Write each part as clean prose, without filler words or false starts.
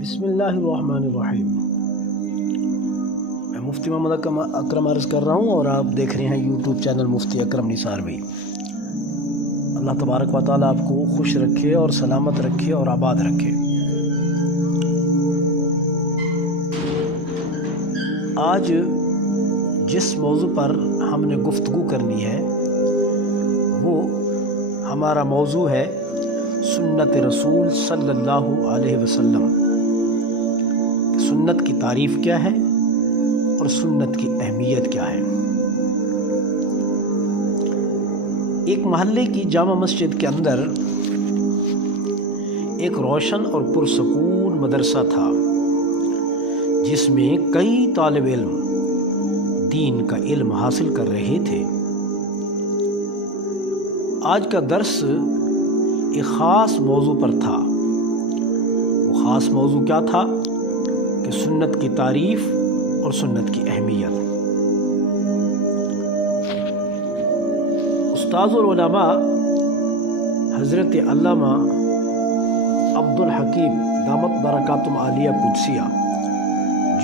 بسم اللہ الرحمن الرحیم۔ میں مفتی محمد اکرم عرض کر رہا ہوں اور آپ دیکھ رہے ہیں یوٹیوب چینل مفتی اکرم نثاروی۔ اللہ تبارک و تعالیٰ آپ کو خوش رکھے اور سلامت رکھے اور آباد رکھے۔ آج جس موضوع پر ہم نے گفتگو کرنی ہے وہ ہمارا موضوع ہے سنت رسول صلی اللہ علیہ وسلم۔ سنت کی تعریف کیا ہے اور سنت کی اہمیت کیا ہے۔ ایک محلے کی جامع مسجد کے اندر ایک روشن اور پرسکون مدرسہ تھا جس میں کئی طالب علم دین کا علم حاصل کر رہے تھے۔ آج کا درس ایک خاص موضوع پر تھا۔ وہ خاص موضوع کیا تھا کہ سنت کی تعریف اور سنت کی اہمیت۔ استاذ العلماء حضرت علامہ عبدالحکیم دامت برکاتہم عالیہ قدسیہ،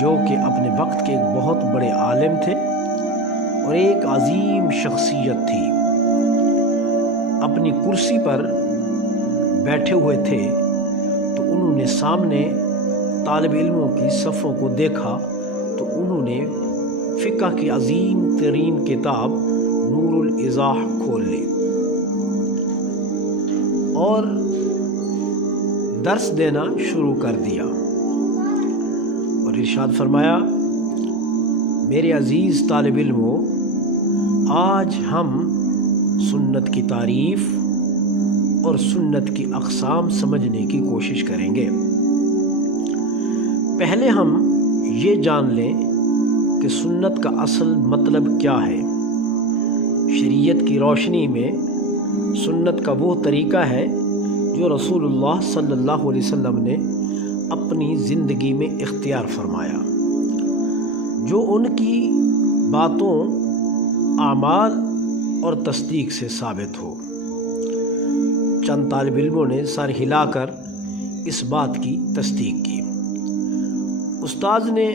جو کہ اپنے وقت کے ایک بہت بڑے عالم تھے اور ایک عظیم شخصیت تھی، اپنی کرسی پر بیٹھے ہوئے تھے تو انہوں نے سامنے طالب علموں کی صفوں کو دیکھا تو انہوں نے فقہ کی عظیم ترین کتاب نور الایضاح کھول لی اور درس دینا شروع کر دیا اور ارشاد فرمایا، میرے عزیز طالب علموں، آج ہم سنت کی تعریف اور سنت کی اقسام سمجھنے کی کوشش کریں گے۔ پہلے ہم یہ جان لیں کہ سنت کا اصل مطلب کیا ہے۔ شریعت کی روشنی میں سنت کا وہ طریقہ ہے جو رسول اللہ صلی اللہ علیہ وسلم نے اپنی زندگی میں اختیار فرمایا، جو ان کی باتوں، اعمال اور تصدیق سے ثابت ہو۔ چند طالب علموں نے سر ہلا کر اس بات کی تصدیق کی۔ استاذ نے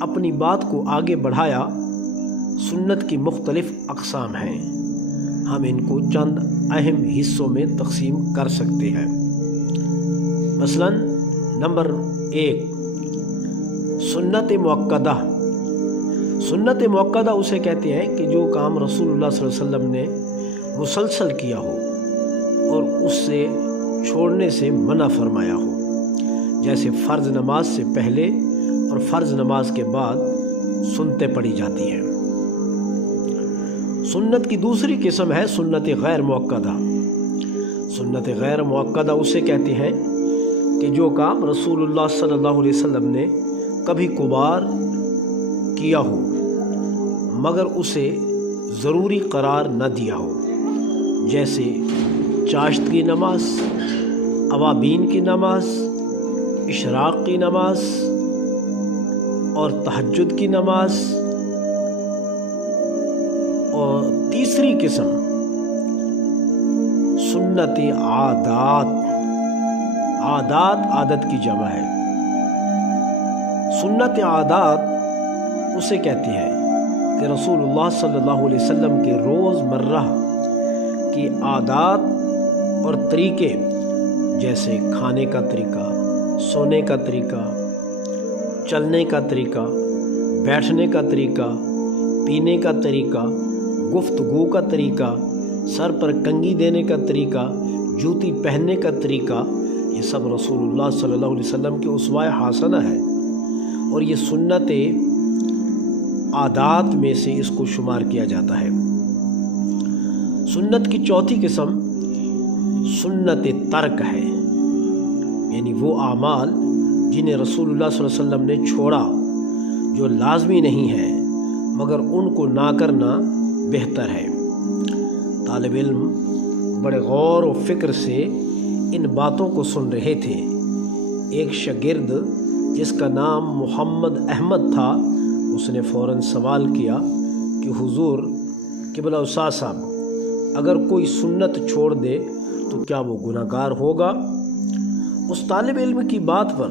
اپنی بات کو آگے بڑھایا، سنت کی مختلف اقسام ہیں، ہم ان کو چند اہم حصوں میں تقسیم کر سکتے ہیں۔ مثلا نمبر 1، سنت مؤکدہ۔ سنت مؤکدہ اسے کہتے ہیں کہ جو کام رسول اللہ صلی اللہ علیہ وسلم نے مسلسل کیا ہو اور اس سے چھوڑنے سے منع فرمایا ہو، جیسے فرض نماز سے پہلے اور فرض نماز کے بعد سنتیں پڑھی جاتی ہیں۔ سنت کی دوسری قسم ہے سنت غیر مؤکدہ۔ سنت غیر مؤکدہ اسے کہتے ہیں کہ جو کام رسول اللہ صلی اللہ علیہ وسلم نے کبھی کبھار کیا ہو مگر اسے ضروری قرار نہ دیا ہو، جیسے چاشت کی نماز، اوابین کی نماز، اشراق کی نماز اور تہجد کی نماز۔ اور تیسری قسم سنت عادات۔ عادت کی جمع ہے۔ سنت عادات اسے کہتے ہیں کہ رسول اللہ صلی اللہ علیہ وسلم کے روز مرہ کی عادات اور طریقے، جیسے کھانے کا طریقہ، سونے کا طریقہ، چلنے کا طریقہ، بیٹھنے کا طریقہ، پینے کا طریقہ، گفتگو کا طریقہ، سر پر کنگھی دینے کا طریقہ، جوتی پہننے کا طریقہ، یہ سب رسول اللہ صلی اللہ علیہ وسلم کی اسوہ حسنہ ہے اور یہ سنت عادات میں سے اس کو شمار کیا جاتا ہے۔ سنت کی چوتھی قسم سنت ترک ہے، یعنی وہ اعمال جنہیں رسول اللہ صلی اللہ علیہ وسلم نے چھوڑا، جو لازمی نہیں ہے مگر ان کو نہ کرنا بہتر ہے۔ طالب علم بڑے غور و فکر سے ان باتوں کو سن رہے تھے۔ ایک شاگرد جس کا نام محمد احمد تھا، اس نے فوراً سوال کیا کہ حضور قبلہ استاذ صاحب، اگر کوئی سنت چھوڑ دے تو کیا وہ گناہگار ہوگا؟ اس طالب علم کی بات پر